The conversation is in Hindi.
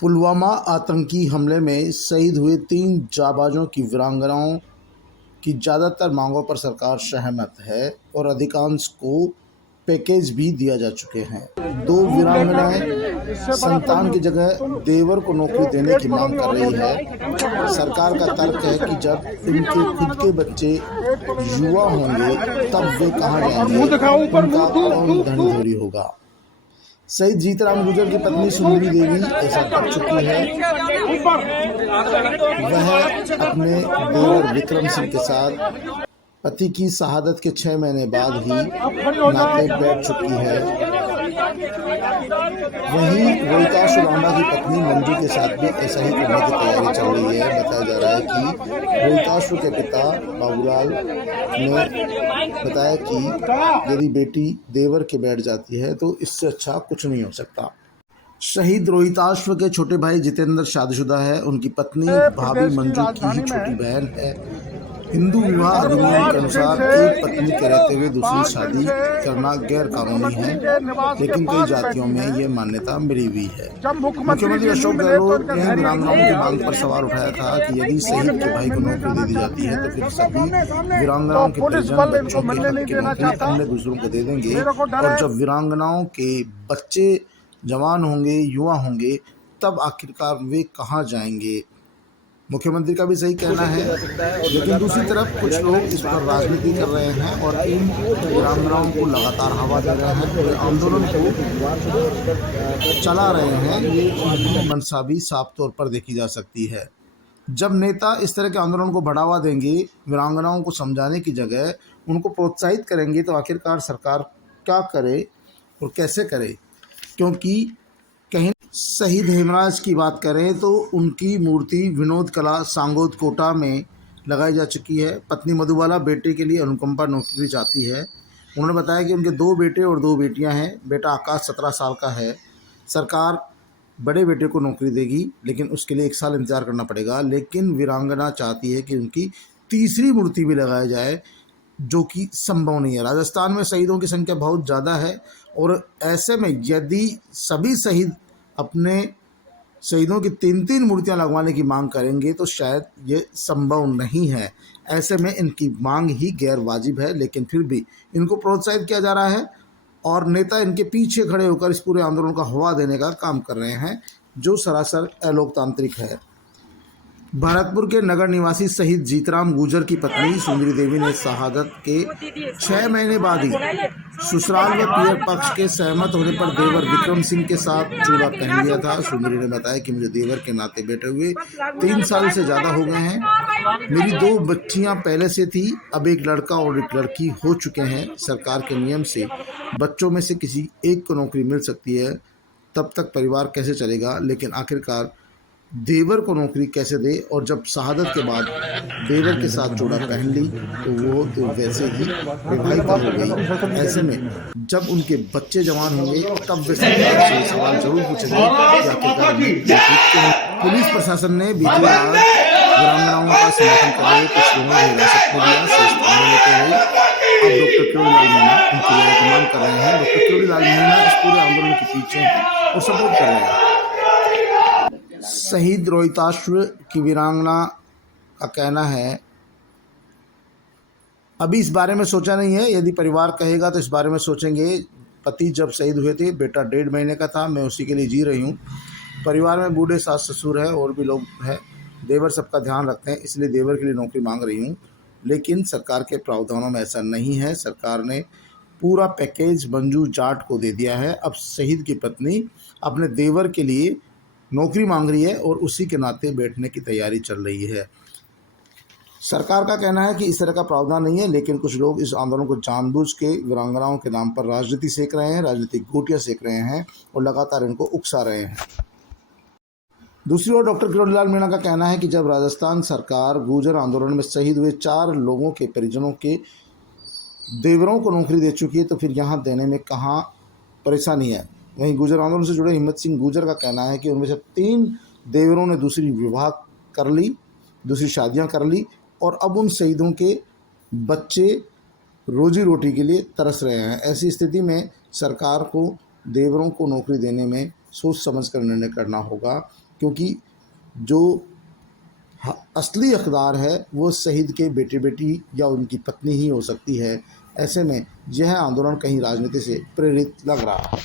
पुलवामा आतंकी हमले में शहीद हुए 3 जांबाजों की वीरांगनाओं की ज़्यादातर मांगों पर सरकार सहमत है और अधिकांश को पैकेज भी दिया जा चुके हैं। 2 वीरांगनाएं संतान की जगह देवर को नौकरी देने की मांग कर रही है। सरकार का तर्क है कि जब इनके खुद के बच्चे युवा होंगे तब वे कहाँ जाएंगे, उनका कौन धन होगा। शहीद जीतराम गुजर की पत्नी सुंदरी देवी ऐसा कर चुकी है। वह अपने देवर विक्रम सिंह के साथ पति की शहादत के 6 महीने बाद ही नाते बैठ चुकी है। वहीं रोहिताश राणा की पत्नी मंजू के साथ भी ऐसा ही करने की तैयारी चल रही है। बताया जा रहा है कि रोहिताश के पिता बाबूलाल ने बताया कि यदि बेटी देवर के बैठ जाती है तो इससे अच्छा कुछ नहीं हो सकता। शहीद रोहिताश्व के छोटे भाई जितेंद्र शादीशुदा है। उनकी पत्नी भाभी मंजू की ही छोटी बहन है। हिंदू विवाह अधिनियम के अनुसार एक पत्नी के रहते हुए दूसरी शादी करना गैर कानूनी है, लेकिन कई जातियों में ये मान्यता मिली हुई है। मुख्यमंत्री अशोक गहलोत ने वीरांगनाओं की मांग पर सवाल उठाया था कि यदि शहीद के भाई को नौकरी दे दी जाती है तो फिर सभी वीरांगनाओं के परिजन बच्चों के हक की नौकरी अन्य दूसरों को दे देंगे, और जब वीरांगनाओं के बच्चे जवान होंगे, युवा होंगे, तब आखिरकार वे कहाँ जाएंगे। मुख्यमंत्री का भी सही कहना है, लेकिन दूसरी तरफ कुछ लोग इस पर राजनीति कर रहे हैं और इन वीरांगनाओं को लगातार हवा दे रहे हैं, पूरे आंदोलन को चला रहे हैं। ये उनकी मंशा भी साफ तौर पर देखी जा सकती है। जब नेता इस तरह के आंदोलन को बढ़ावा देंगे, वीरांगनाओं को समझाने की जगह उनको प्रोत्साहित करेंगे, तो आखिरकार सरकार क्या करे और कैसे करे। क्योंकि कहीं शहीद हेमराज की बात करें तो उनकी मूर्ति विनोद कला सांगोद कोटा में लगाई जा चुकी है। पत्नी मधुबाला बेटे के लिए अनुकंपा नौकरी चाहती है। उन्होंने बताया कि उनके 2 बेटे और 2 बेटियां हैं। बेटा आकाश 17 साल का है। सरकार बड़े बेटे को नौकरी देगी, लेकिन उसके लिए 1 साल इंतजार करना पड़ेगा। लेकिन वीरांगना चाहती है कि उनकी तीसरी मूर्ति भी लगाई जाए, जो कि संभव नहीं है। राजस्थान में शहीदों की संख्या बहुत ज़्यादा है, और ऐसे में यदि सभी शहीद अपने शहीदों की 3-3 मूर्तियां लगवाने की मांग करेंगे तो शायद ये संभव नहीं है। ऐसे में इनकी मांग ही गैर वाजिब है, लेकिन फिर भी इनको प्रोत्साहित किया जा रहा है और नेता इनके पीछे खड़े होकर इस पूरे आंदोलन का हवा देने का काम कर रहे हैं, जो सरासर अलोकतांत्रिक है। भरतपुर के नगर निवासी शहीद जीतराम गुजर की पत्नी सुंदरी देवी ने शहादत के 6 महीने बाद ही ससुराल व पियर पक्ष के सहमत होने पर देवर विक्रम सिंह के साथ चूड़ा पहन लिया था। सुंदरी ने बताया कि मुझे देवर के नाते बैठे हुए 3 साल से ज़्यादा हो गए हैं। मेरी 2 बच्चियां पहले से थी, अब एक लड़का और एक लड़की हो चुके हैं। सरकार के नियम से बच्चों में से किसी एक को नौकरी मिल सकती है, तब तक परिवार कैसे चलेगा। लेकिन आखिरकार देवर को नौकरी कैसे दे, और जब शहादत के बाद देवर के साथ जोड़ा पहन ली तो वो तो वैसे ही विवाहिता हो गई। ऐसे में जब उनके बच्चे जवान होंगे तब वे सरकार से सवाल जरूर पूछेंगे कि आखिरकार पुलिस प्रशासन ने बीती रात वीरांगनाओं का समर्थन कर रहे कुछ लोगों को हिरासत में लिया। अब डॉक्टर किरोड़ीलाल मीणा उनकी रिहाई की मांग कर रहे हैं। डॉक्टर किरोड़ीलाल मीणा इस पूरे आंदोलन के पीछे हैं और सपोर्ट कर रहे हैं। शहीद रोहिताश्व की वीरांगना का कहना है, अभी इस बारे में सोचा नहीं है, यदि परिवार कहेगा तो इस बारे में सोचेंगे। पति जब शहीद हुए थे, बेटा 1.5 महीने का था, मैं उसी के लिए जी रही हूँ। परिवार में बूढ़े सास ससुर है और भी लोग हैं, देवर सबका ध्यान रखते हैं, इसलिए देवर के लिए नौकरी मांग रही हूँ। लेकिन सरकार के प्रावधानों में ऐसा नहीं है। सरकार ने पूरा पैकेज मंजू जाट को दे दिया है। अब शहीद की पत्नी अपने देवर के लिए नौकरी मांग रही है और उसी के नाते बैठने की तैयारी चल रही है। सरकार का कहना है कि इस तरह का प्रावधान नहीं है, लेकिन कुछ लोग इस आंदोलन को जानबूझ के वीरांगनाओं के नाम पर राजनीति सेक रहे हैं, राजनीतिक गोटियां सेक रहे हैं और लगातार इनको उकसा रहे हैं। दूसरी ओर डॉक्टर किरोड़ीलाल मीणा का कहना है कि जब राजस्थान सरकार गुर्जर आंदोलन में शहीद हुए 4 लोगों के परिजनों के देवरों को नौकरी दे चुकी है, तो फिर यहाँ देने में कहाँ परेशानी है। वहीं गुर्जर आंदोलन से जुड़े हिम्मत सिंह गुर्जर का कहना है कि उनमें से 3 देवरों ने दूसरी विवाह कर ली, दूसरी शादियां कर ली, और अब उन शहीदों के बच्चे रोजी रोटी के लिए तरस रहे हैं। ऐसी स्थिति में सरकार को देवरों को नौकरी देने में सोच समझ कर निर्णय करना होगा, क्योंकि जो असली हकदार है वो शहीद के बेटे बेटी या उनकी पत्नी ही हो सकती है। ऐसे में यह आंदोलन कहीं राजनीति से प्रेरित लग रहा है।